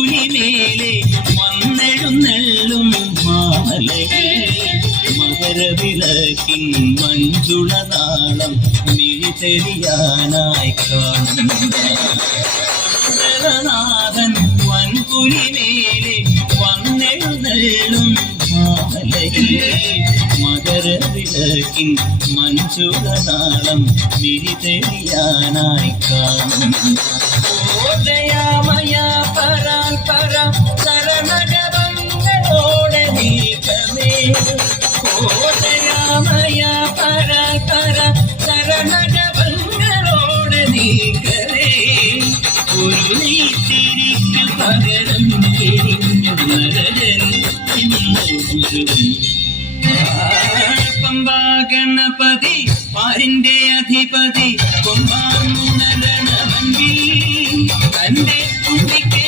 വൻപുലിമേലെ വന്നെഴുന്നെള്ളും മാമലയിൽ മകരവിളക്കിൻ മഞ്ജുളനാളം മിഴിതെളിയാനായി കാണുന്നനാഥൻ വൻപുലിമേലെ വന്നെഴുന്നെള്ളും മാമലയിൽ മകരവിളക്കിൻ മഞ്ജുളനാളം മിഴിതെളിയാനായി കാണുന്നു. ദയാമയ പരാൻ പര ശരണഗവങ്ങളോടെ നീക്കമേ. ദയാമയ പരാൻ പര ശരണഗവങ്ങളോടെ നീക്കമേ. ഒരു നീത്തിരിക്കു പകരം എരിഞ്ഞു നരകൻ പമ്പാ ഗണപതി പാരിന്റെ അധിപതി കൊമ്പാമുണരണമൻപിൽ തന്റെ തുമ്പിക്ക്